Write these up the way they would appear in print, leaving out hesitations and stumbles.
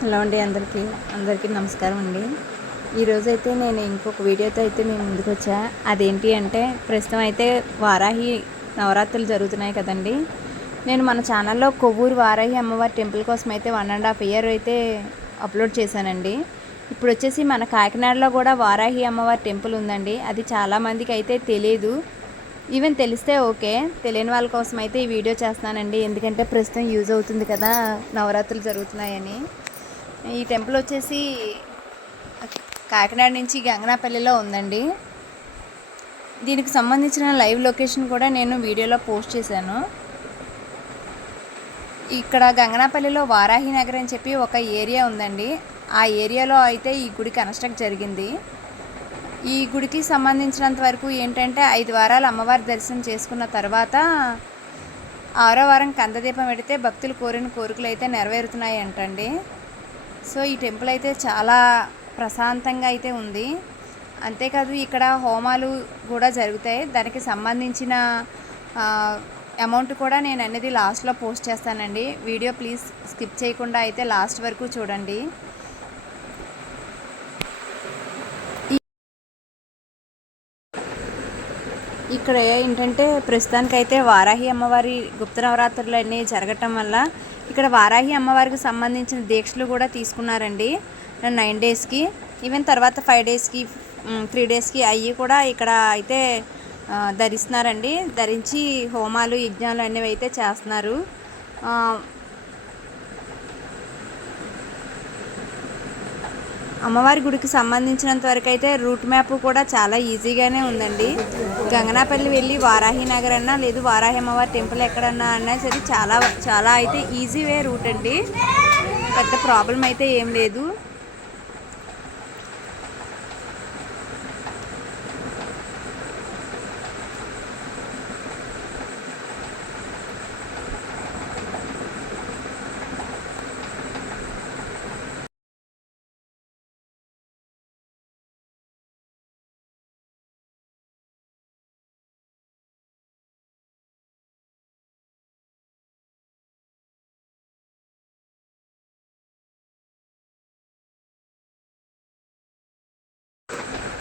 Hello అండి, అందరికీ నమస్కారం అండి. ఈరోజైతే నేను ఇంకొక వీడియోతో అయితే మేము ముందుకు వచ్చా. అదేంటి అంటే ప్రస్తుతం అయితే వారాహి నవరాత్రులు జరుగుతున్నాయి కదండి. నేను మన ఛానల్లో కొవ్వూరు వారాహి అమ్మవారి టెంపుల్ కోసం అయితే 1.5 ఇయర్ అయితే అప్లోడ్ చేశానండి. ఇప్పుడు వచ్చేసి మన కాకినాడలో కూడా వారాహి అమ్మవారి టెంపుల్ ఉందండి. అది చాలామందికి అయితే తెలియదు. ఈవెన్ తెలిస్తే ఓకే, తెలియని వాళ్ళ కోసం అయితే ఈ వీడియో చేస్తున్నానండి. ఎందుకంటే ప్రస్తుతం యూజ్ అవుతుంది కదా, నవరాత్రులు జరుగుతున్నాయని. ఈ టెంపుల్ వచ్చేసి కాకినాడ నుంచి గంగనాపల్లిలో ఉందండి. దీనికి సంబంధించిన లైవ్ లొకేషన్ కూడా నేను వీడియోలో పోస్ట్ చేశాను. ఇక్కడ గంగనాపల్లిలో వారాహి నగర్ అని చెప్పి ఒక ఏరియా ఉందండి. ఆ ఏరియాలో అయితే ఈ గుడి కన్స్ట్రక్ట్ జరిగింది. ఈ గుడికి సంబంధించినంత వరకు ఏంటంటే 5 వారాలు అమ్మవారి దర్శనం చేసుకున్న తర్వాత 6వ వారం కందదీపం పెడితే భక్తులు కోరిన కోరికలు అయితే నెరవేరుతున్నాయి అంటండి. సో ఈ టెంపుల్ అయితే చాలా ప్రశాంతంగా అయితే ఉంది. అంతేకాదు ఇక్కడ హోమాలు కూడా జరుగుతాయి. దానికి సంబంధించిన అమౌంట్ కూడా నేను అనేది లాస్ట్లో పోస్ట్ చేస్తానండి. వీడియో ప్లీజ్ స్కిప్ చేయకుండా అయితే లాస్ట్ వరకు చూడండి. ఇక్కడ ఏంటంటే ప్రస్తుతానికైతే వారాహి అమ్మవారి గుప్త నవరాత్రులు అన్నీ జరగటం వల్ల ఇక్కడ వారాహి అమ్మవారికి సంబంధించిన దీక్షలు కూడా తీసుకున్నారండి 9 డేస్కి. ఈవెన్ తర్వాత 5 డేస్కి 3 డేస్కి అవి కూడా ఇక్కడ అయితే ధరిస్తున్నారండి. ధరించి హోమాలు యజ్ఞాలు అనేవి అయితే చేస్తున్నారు. అమ్మవారి గుడికి సంబంధించినంత వరకు అయితే రూట్ మ్యాప్ కూడా చాలా ఈజీగానే ఉందండి. గంగనాపల్లి వెళ్ళి వారాహి నగర్ అన్నా లేదు వారాహి అమ్మవారి టెంపుల్ ఎక్కడన్నా అన్నా సరే చాలా అయితే ఈజీ వే రూట్ అండి. పెద్ద ప్రాబ్లం అయితే ఏం లేదు.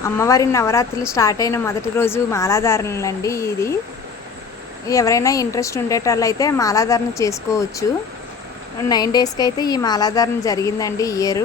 అమ్మవారి నవరాత్రులు స్టార్ట్ అయిన మొదటి రోజు మాలాధారణలండి. ఇది ఎవరైనా ఇంట్రెస్ట్ ఉండేటోళ్ళు అయితే మాలాధారణ చేసుకోవచ్చు. 9 డేస్కి అయితే ఈ మాలాధారణ జరిగిందండి ఈ ఇయర్.